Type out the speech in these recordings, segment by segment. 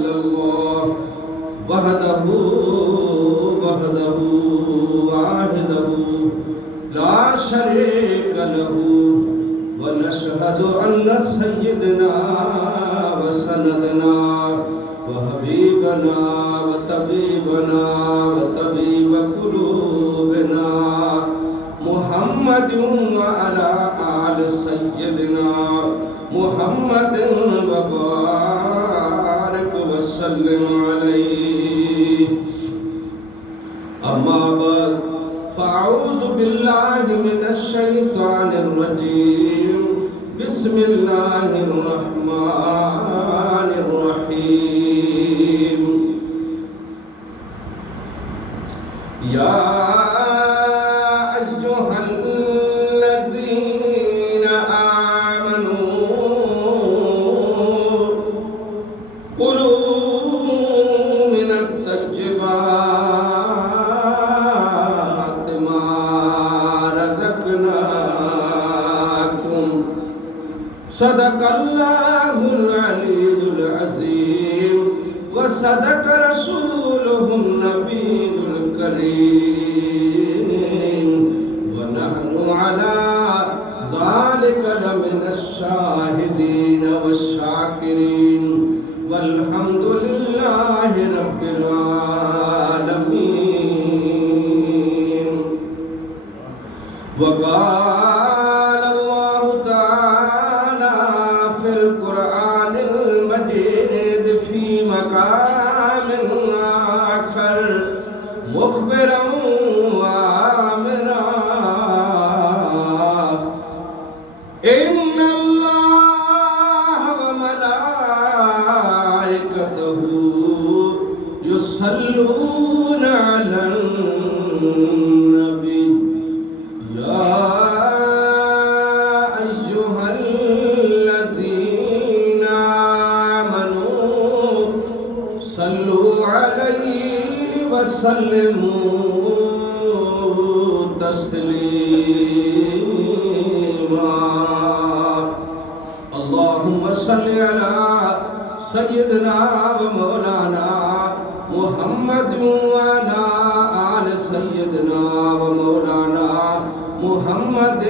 इल्लल्लाह वहदहु वाहिदहु ला शरीका लहू व नशहदु अन्न सय्यदना व सनदना व हबीबना व तबीबना व तबीब कुलूबना मुहम्मदुन व अला आल सय्यदना मुहम्मद व बारिक व सल्लिम अलैहि। अम्मा बाद फ़अऊज़ु बिल्लाहि मिनश शैतानिर रजीम बिस्मिल्लाहिर रहमानिर रहीम। या अय्युहल्लज़ीना आमनू कुलू मिनत तय्यिबाति मा रज़क़नाकुम सदक़ल्लाहुल अलीयुल अज़ीम व सदक़ रसूलुहुन नबियुल करीम व नहनु अला ज़ालिका लमिनश शाहिदीन वश्शाकिरीन वल्हम्दुलिल्लाहि रब्बिल आलमीन। वक़ाल अल्लाहु तआला फिल कुरआनिल मजीद फी मकामिन आखर मुख़बिरन व आमिरा इन्नल्लाह व मलाइकतहु युसल्लूना अलन नबी या अय्युहल्लज़ीना आमनू सल्लू अलैहि व सल्लिमू तस्लीमा। अल्लाहुम्मा सल्लि अला सय्यिदना व मौलाना मुहम्मद व अला आल सय्यिदना व मौलाना मुहम्मद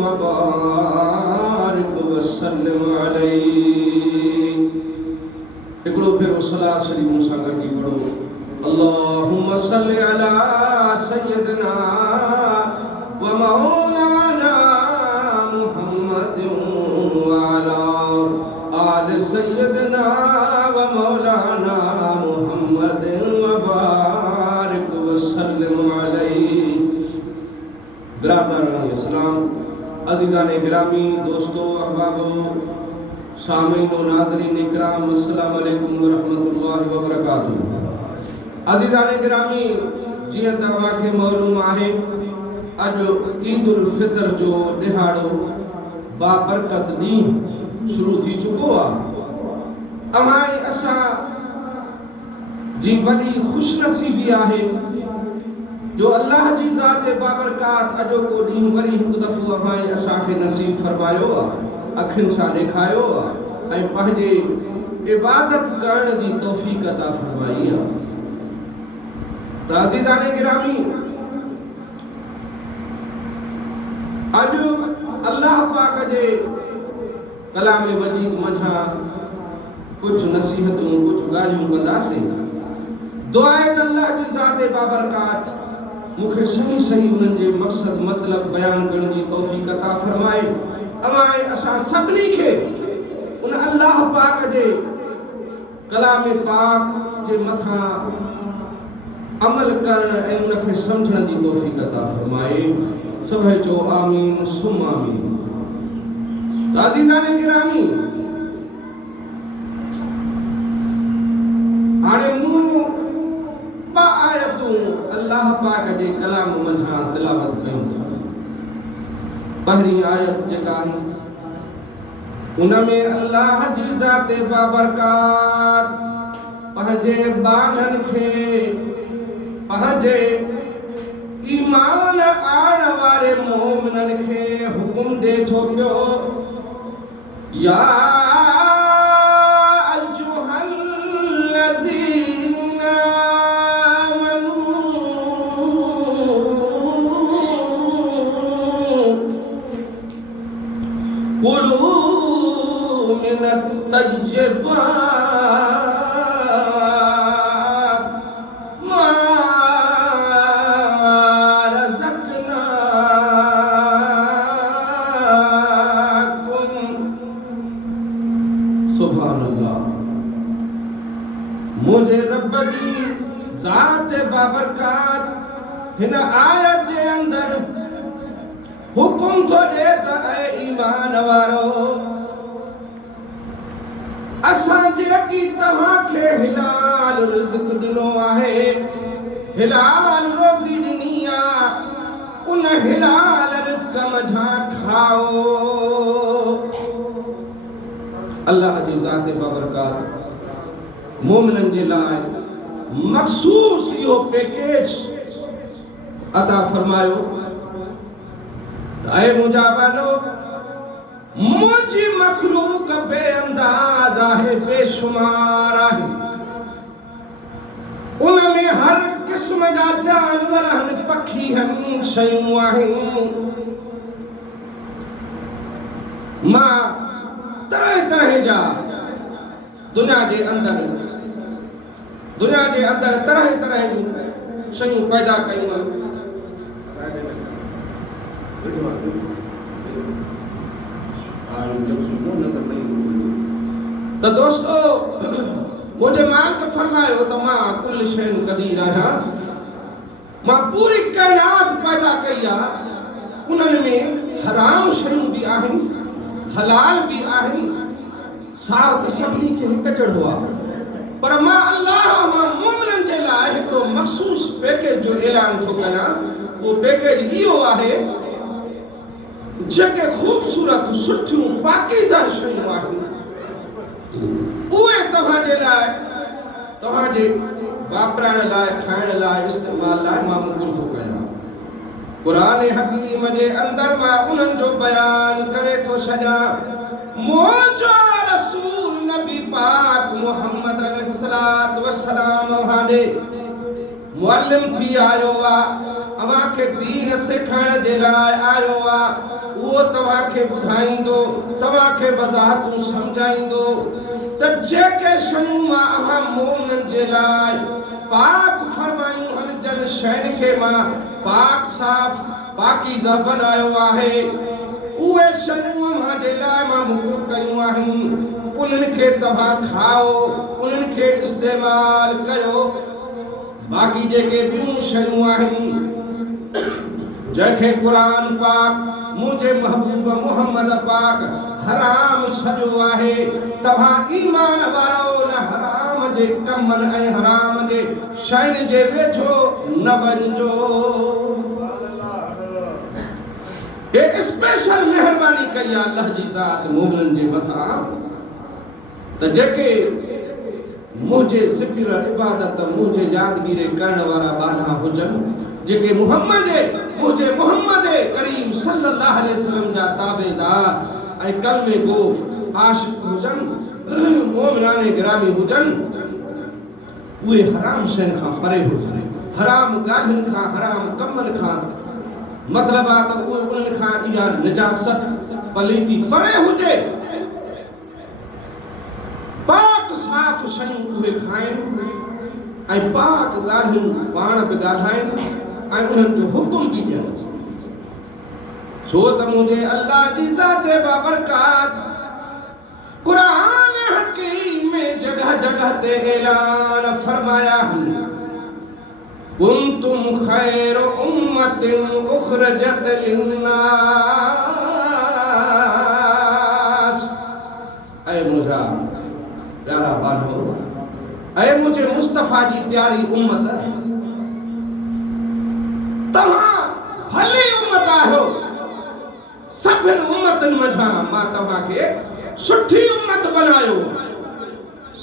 व बारिक व सल्लिम अलैहि। हिकिड़ो भेरो सलाह शरीफ मूंसां गॾिजी पढ़ो। अल्लाहुम्मा सल्लि अला सय्यिदना व मौलाना मुहम्मद व अला आल सय्यिदना व मौलाना मुहम्मद व बारिक व सल्लिम अलैहि। बिरादरान इस्लाम, अज़ीज़ान गिरामी, दोस्तों, अहबाबो, सामीन व नाज़रीन इकराम, अस्सलामु अलैकुम व रहमतुल्लाहि व बरकातुहू। अज़ीज़ान गिरामी, जीअं तव्हांखे मालूम आहे अॼु ईद उल फितर जो ॾिहाड़ो बाबरकत ॾींहुं शुरू थी चुको आहे। अमां असां जी वॾी ख़ुशनसीबी आहे जो अल्लाह जी ज़ात बाबरकात अॼोको ॾींहुं वरी हिकु दफ़ो अमां असांखे नसीब फरमायो आहे, अखियुनि सां ॾेखारियो आहे ऐं पंहिंजे इबादत करण जी तौफ़ीक़ अता फरमाई आहे। त अज़ीज़ान गिरामी, अॼु अल्लाह पाक जे कलाम मजीद मंझां कुछ नसीहतूं, कुछ ॻाल्हियूं कंदासीं। दुआ आहे त अल्लाह जी ज़ात बाबरकात मूंखे सही सही उन्हनि जे मक़सद मतिलब बयान करण जी तौफ़ीक़ अता फरमाए। अमां असां सभिनी खे उन अल्लाह पाक जे कलाम पाक जे मथां अमल करण ऐं उनखे सम्झण जी तौफ़ीक़ अता फरमाए। सभई चओ आमीन सुम आमीन। अज़ीज़ान गिरामी, हाणे मूं ॿ आयतूं अल्लाह पाक जे कलाम मंझां तिलावत कयूं था। पहिरीं आयत जेका आहे उनमें अल्लाह जी ज़ात बाबरकात पंहिंजे बाननि खे पंहिंजे ईमान आण वारे मोमिननि खे हुकुम ॾे थो पियो, या अय्युहल तुझे बात मारज़क़नाकुम। सुभान अल्लाह। मुझे रब जी ज़ात बाबरकात हिन आयत जे अंदर हुकुम थो ॾे त ऐ ईमान वारो असां जेकी तव्हांखे हिलाल रिज़्क़ ॾिनो आहे, हिलाल रोज़ी ॾिनी आहे, उन हिलाल रिज़्क़ मझां खाओ। अल्लाह जी ज़ात बाबरकात मोमिननि जे लाइ मख़सूस इहो पैकेज अता फरमायो। ऐ मुंहिंजा बानो, मुंहिंजी मखलूक बेअंदाज़ आहे, बेशुमार आहे। उन में हर क़िस्म जा जानवर आहिनि, पखी आहिनि, शयूं आहिनि। मां तरह तरह जा दुनिया जे अंदर तरह तरह जूं शयूं पैदा कयूं आहिनि। तो दोस्तों, मुझे मालिक फरमायो तो मां कुल शैन कदीर आहियां। मां पूरी कायनात पैदा कई आहे। उन्हनि में हराम शयूं भी आहिनि, हलाल भी आहिनि। साथ सभिनी खे हिकु जहिड़ो आहे, पर मां अल्लाह मोमिननि जे लाइ हिकिड़ो मख़सूस पैकेज जो ऐलान थो कयां। वो पैकेज इहो आहे जेके ख़ूबसूरत सुठियूं पाकीज़ा शयूं आहिनि, उहे तव्हांजे लाइ, तव्हांजे वापराइण लाइ, खाइण लाइ, इस्तेमाल लाइ मां मुक़ररु थो कयां। क़ुरान हकीम जे अंदर मां उन्हनि जो बयान करे थो छॾियां। मुंहिंजो रसूल नबी पाक मुहम्मद अलैहिस्सलातु वस्सलाम हाणे मुअल्लिम थी आयो आहे, अव्हांखे दीन सेखारण जे लाइ आयो आहे। वो तव्हांखे ॿुधाईंदो, तव्हांखे वज़ाहतूं सम्झाईंदो त जेके शयूं मां अव्हां मोमिननि जे लाइ पाक फरमायूं आहिनि, जन शयुनि खे मां पाक साफ़ पाकीज़ा बनायो आहे, उहे शयूं अव्हां जे लाइ मां मुक़ररु कयूं आहिनि। उन्हनि खे तव्हां खाओ, उन्हनि खे इस्तेमाल कयो। बाक़ी जेके ॿियूं शयूं आहिनि जंहिंखे क़ुरान पाक मुझे महबूब मोहम्मद पाक हराम सॼो आहे, तव्हां ईमान वारो न हराम जे कमनि ऐं हराम जे शयुनि जे वेझो न वञिजो। ये स्पेशल मेहरबानी कई आहे अल्लाह जी ज़ात मोमिननि जे मथां त जेके मुझे ज़िक्र इबादत मुझे यादगीरी करण वारा बाना हुजनि, जेके मुझे मोहम्मद करीम सल्लल्लाहु अलैहि वसल्लम जा ताबेदार ऐं कलमे गो आशिक हुजनि, मोमिनाने गिरामी हुजनि, उहे हराम शयुनि खां परे हुजनि, हराम ॻाल्हियुनि खां, हराम कमनि खां, मतिलबु आहे त उहे उन्हनि खां इहा निजासत पलीती परे हुजे। पाक साफ़ शयूं उहे खाइनि ऐं पाक ॻाल्हियूं पाण बि ॻाल्हाइनि ऐं उन्हनि जो हुकुम बि ॾियनि। छो त मुंहिंजे अल्लाह जी ज़ात बाबरकात क़ुरान हकीम में जगह जगह ते ऐलान फरमाया है, कुंतुम खैर उम्मतिन उखरजत लिन्नास। ऐ मुझा प्यारा बानो, ऐ मुझे मुस्तफा जी प्यारी उम्मत, तव्हां भली उम्मत आहियो। सभिनि उम्मतनि मझां मां तव्हांखे सुठी उम्मत बनायो।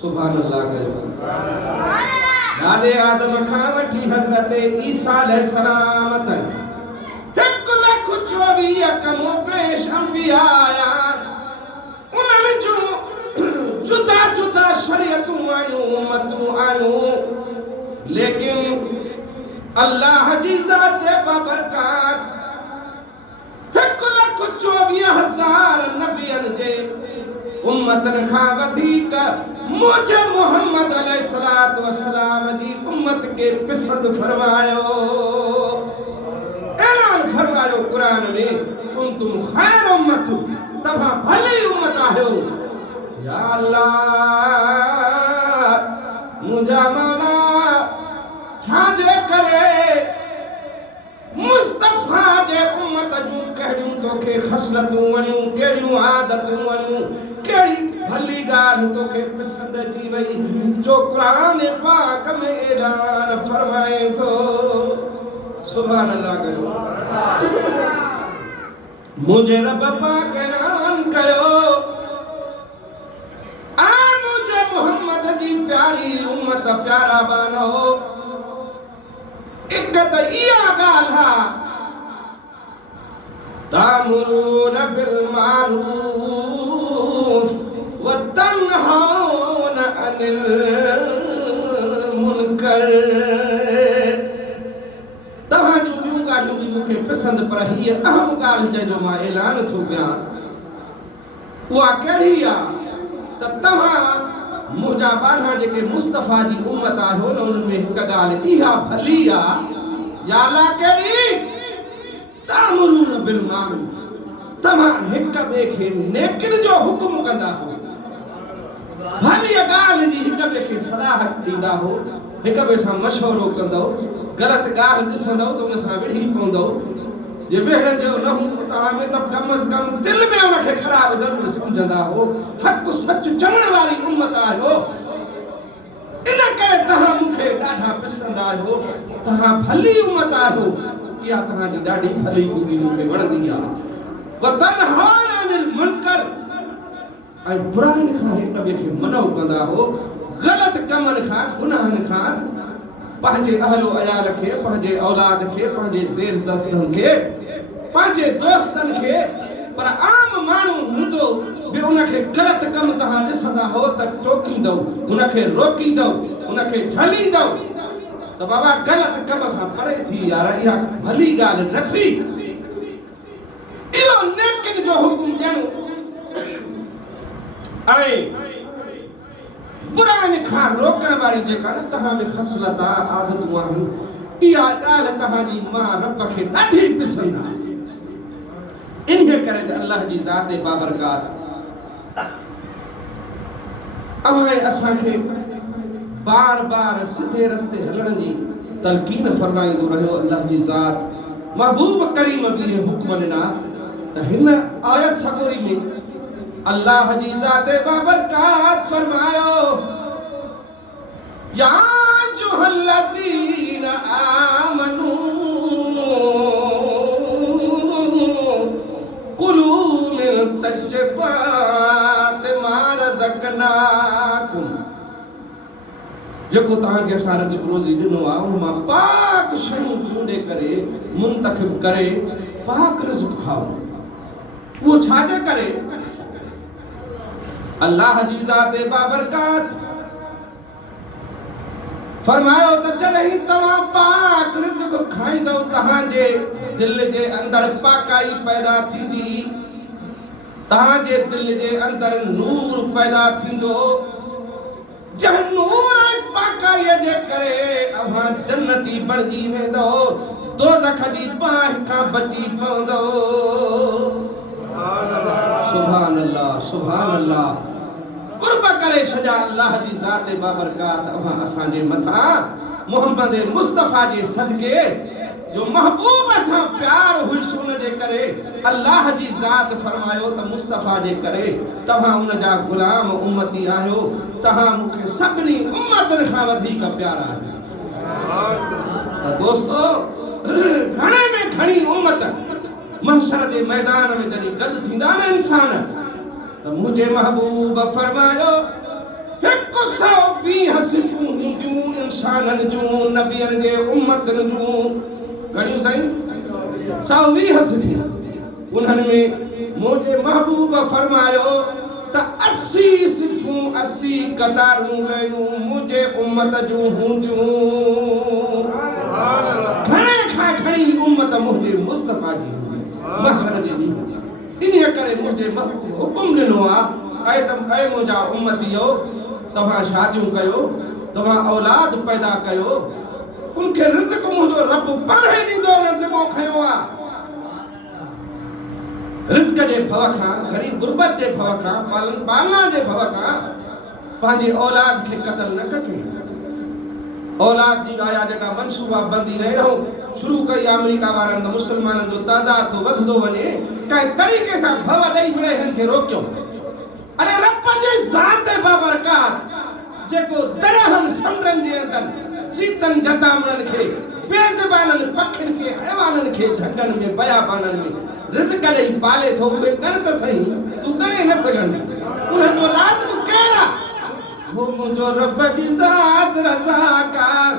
सुभान अल्लाह कयो। दादे आदम खां वठी हज़रत ईसा अलैहिस्सलाम ताईं 1,24,000 कमो पेश अंबिया आया। उन्हनि जूं जुदा जुदा शरीयतूं आयूं, उम्मतूं आयूं, लेकिन अल्लाह जी ज़ात बाबरकात 1,24,000 नबियनि जे उम्मतन खां वधीक मुझे मोहम्मद अलैहिस्सलातु वस्सलाम जी उम्मत के पसंद फरमायो। ऐलान फरमायो कुरान में कुंतुम खैर उम्मत, तव्हां भली उम्मत आहियो। या अल्लाह मुंहिंजा मौला छाजे करे मुस्तफा जे उम्मत जूं कहिड़ियूं तोखे खसलतूं वणियूं, कहिड़ियूं आदतूं वणियूं, कहिड़ी भली ॻाल्हि तोखे पसंदि अची वई जो क़ुरान पाक में ऐलान फरमाए थो। सुभान अल्लाह कयो। मुझे रब पाक ऐलान कयो आ मुझे मोहम्मद जी प्यारी उम्मत प्यारा बनो। एक त इहा ॻाल्हि आहे तामुरून बिल मारूफ व तन्हौन अनिल मुनकर। तव्हां जूं ॿियूं ॻाल्हियूं बि मूंखे पसंदि, पर हीअ अहम ॻाल्हि जंहिंजो मां ऐलान थो कयां उहा कहिड़ी आहे त तव्हां मुंहिंजा ॿारहां जेके मुस्तफ़ा जी उम्मत आहियो न, उन्हनि में हिकु ॻाल्हि इहा भली आहे या अल्लाह कहिड़ी तामुरून बिल मारूफ, तव्हां हिक ॿिए खे नेकिन जो हुकुम कंदा हो, भली ॻाल्हि जी हिक ॿिए खे सलाह ॾींदा हो, हिक ॿिए सां मशवरो कंदो, ग़लति ॻाल्हि ॾिसंदो त उन सां विढ़ी पवंदो। जे भेण जो न हूंदो तव्हां में त कम अज़ कम दिलि में उनखे ख़राब ज़रूरु सम्झंदा हो। हक़ सच चवण वारी उम्मत आहियो, इन करे तव्हां मूंखे ॾाढा पसंदि आहियो, तव्हां भली उम्मत आहियो। इहा तव्हांजी ॾाढी भली ख़ूबी मूंखे वणंदी आहे। व तन्हौन अनिल मुनकर, ऐं बुराइनि खां हिक ॿिए खे मनो कंदा हो, ग़लति कमनि खां गुनाहनि खां पंहिंजे अहलो अयाल खे, पंहिंजे औलाद खे, पंहिंजे ज़ेर दस्तनि खे, पंहिंजे दोस्तनि खे। पर आम माण्हू हूंदो बि उनखे ग़लति कमु तव्हां ॾिसंदा हो त टोकींदव, उनखे रोकींदव, उनखे झलींदव त बाबा ग़लति कम खां परे थी यार, इहा भली ॻाल्हि न थी। इहो नेकिन जो हुकुम ॾियणो ऐं बुराइनि खां रोकण वारी जेका न तव्हां में ख़सलत आहे, आदतूं आहिनि, इहा ॻाल्हि तव्हांजी मां रब खे ॾाढी पसंदि आहे। इन करे त अल्लाह जी ज़ात बाबरकात अवां असांखे बार बार सिधे रस्ते हलण जी तलकीन फरमाईंदो रहियो। अल्लाह जी ज़ात महबूब करीम बि हुक्म ॾिना त हिन आयत सगोरी में अल्लाह जी ज़ात बाबरकात फरमायो या अय्युहल्लज़ीना आमनू कुलू मिन तज्जिबाति मा रज़क़नाकुम। जेको तव्हांखे असां रिज़्क़ रोज़ी ॾिनो आहे उन मां पाक शयूं चूंडे करे मुंतखिब करे पाक रिज़्क़ खाओ। उहो छाजे करे? अल्लाह जी ज़ात बाबरकात फरमायो त जॾहिं तव्हां पाक रिज़्क़ खाईंदव तव्हांजे दिल जे अंदरि पाकाई पैदा थींदी, तव्हांजे दिल जे अंदरि नूर पैदा थींदो। जंहिं नूर ऐं पाकाईअ जे करे अव्हां जन्नती बणिजी वेंदो, दोज़ख जी बाहि खां बची पवंदो। सुभान अल्लाह, सुभान अल्लाह। कुर्ब करे छॾिया अल्लाह जी ज़ात बाबरकात अव्हां असांजे मथां मोहम्मद मुस्तफ़ा जे सदके जो महबूब सां प्यार हुई उन जे करे अल्लाह जी ज़ात फरमायो त मुस्तफ़ा जे करे तव्हां उन जा ग़ुलाम उम्मती आहियो, तव्हां मूंखे सभिनी उम्मतनि खां वधीक प्यारा आहियो। दोस्तो घणे में घणी उम्मत महशर जे मैदान में जॾहिं गॾु थींदा न इंसान त मुंहिंजे महबूब फरमायो 120 सिफ़ूं हूंदियूं इंसाननि जूं, नबियनि जे उम्मतनि जूं। घणियूं साईं? 120 सिफ़ूं। उन्हनि में मुंहिंजे महबूब फरमायो त 80 सिफ़ूं 80 क़तारूं लाइनूं मुंहिंजे उम्मत जूं हूंदियूं। घणे खां घणी उम्मत मुंहिंजे मुस्तफ़ा जी हूंदी महशर जे ॾींहुं। इन करे मुंहिंजे महबूब हुकुम ॾिनो आहे ऐ मुंहिंजा उम्मतियो तव्हां शादियूं कयो तव्हां औलाद पैदा कयो उनखे रिज़्क़ मुंहिंजो रब पाण ई ॾींदो उन ज़िमो खयो आहे रिज़्क़ जे भव खां ग़रीब गुरबत जे भव खां पालना जे भव खां पंहिंजी औलाद खे क़त्ल न कजो औलाद जी आया जेका मनसूबा बंदी रहे रहो शुरू कई अमेरिका वारनि त मुस्लमाननि जो तादाद थो वधंदो वञे कंहिं तरीक़े सां भव ॾेई मिड़े हिन खे रोकियो अरे रब जी ज़ात बाबरकात जेको दरियाहनि समुंडनि जे अंदरि चीतनि जतामड़नि खे बेज़बाननि पखियुनि खे हैवाननि खे झंगनि में बयाबाननि में रिज़्क़ ॾेई पाले थो उहे ॻण त सही तूं ॻणे न सघंदी उन्हनि जो राज़ केरु आहे वो मुंहिंजो रब जी ज़ात रज़ाकार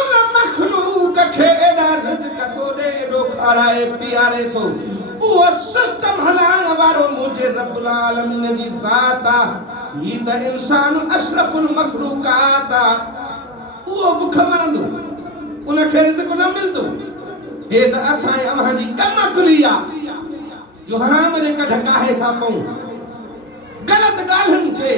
उन मखलूक खे एॾा रिज़्क़ थो ॾे एॾो खाराए पीआरे थो उहो सिस्टम हलाइण वारो मुंहिंजे रब्बुल आलमीन जी ज़ात आहे ही त इंसान अशरफुल मखलूकात आहे उहो बुख मरंदो उनखे रिज़्क़ न मिलंदो हे त असां अव्हां जी कम कुली आहे जो हराम जे कढ काहे था पऊं ग़लति ॻाल्हियुनि खे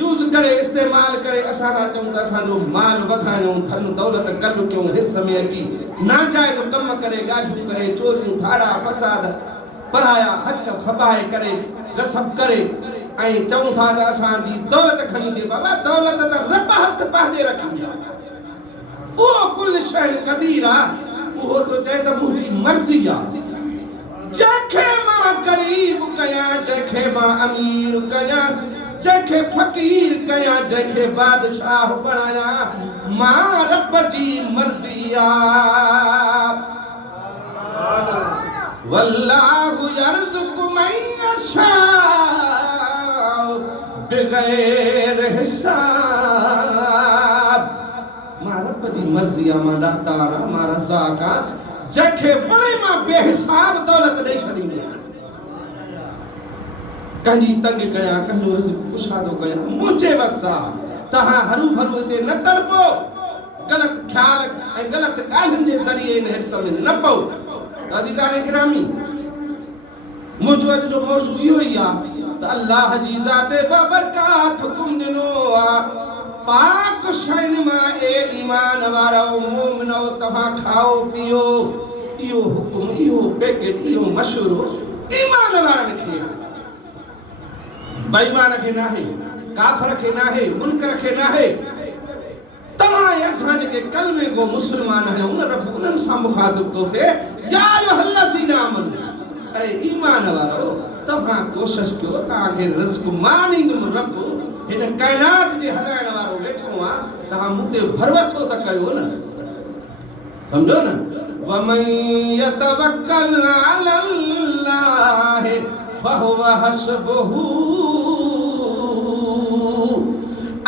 यूज़ करे इस्तेमाल करे असां था चऊं त असांजो माल वधायूं धन दौलत गॾु कयूं हिस में अची नाजाइज़ कम करे ॻाल्हियूं करे चोरियूं थाड़ा फसाद पराया हक फबाए करे गसब करे ऐं चऊं था त असांजी दौलत खणी ॾे बाबा दौलत त रब हथ पंहिंजे रखी आहे उहो कुल शइ क़दीर आहे उहो तो चए त मुंहिंजी मर्ज़ी आहे जंहिंखे मां ग़रीब कयां जंहिंखे मां अमीर कयां जंहिंखे फ़क़ीर कयां जंहिंखे बादशाह बणायां मां रब जी मर्ज़ी आहे वल्लाहु यर्ज़ुक़ु मन यशा बिग़ैर हिसाब मां रब जी मर्ज़ी आहे मां दातार आहियां मां रज़ाक़ आहियां जंहिंखे वणे मां बेहिसाब दौलत ॾेई छॾींदी आहियां कंहिंजी तंग कयां कंहिंजो रिज़्क़ कुशादो कयां मुंहिंजे वस आहे तव्हां हरू भरू हिते न तड़पो ग़लति ख़्याल ऐं ग़लति ॻाल्हियुनि जे ज़रिए इन हिस में न पओ अज़ीज़ान गिरामी मुंहिंजो अॼु जो मौज़ू इहो ई आहे त अल्लाह जी ज़ात बाबरकात हुकुम ॾिनो आहे पाक शयुनि मां ए ईमान वारो मोमिनो तव्हां खाओ पियो इहो हुकुम इहो पैकेट इहो मशवरो ईमान वारनि खे बेईमान खे नाहे काफ़िर खे नाहे मुनकर खे नाहे तव्हां असां जेके कलमे गो मुस्लमान आहियूं उन रब उन्हनि सां मुखातिब थो थिए या अय्युहल्लज़ीना आमनू ऐं ईमान वारो तव्हां कोशिश कयो तव्हांखे रिज़्क़ मां ॾींदुमि रब हिन काइनात जे हलाइण वारो वेठो आहे तव्हां मूं ते भरोसो त कयो न सम्झो न वमन यतवक्कल अलल्लाह फहुव हस्बुहु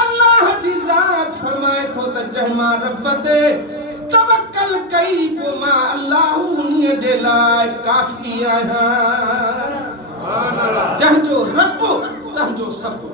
अल्लाह जी ज़ात फरमाए थो त जंहिं मां रब ते तवक्कल कई पोइ मां अल्लाह उन्हीअ जे लाइ काफ़ी आहियां जंहिंजो रब तंहिंजो सभु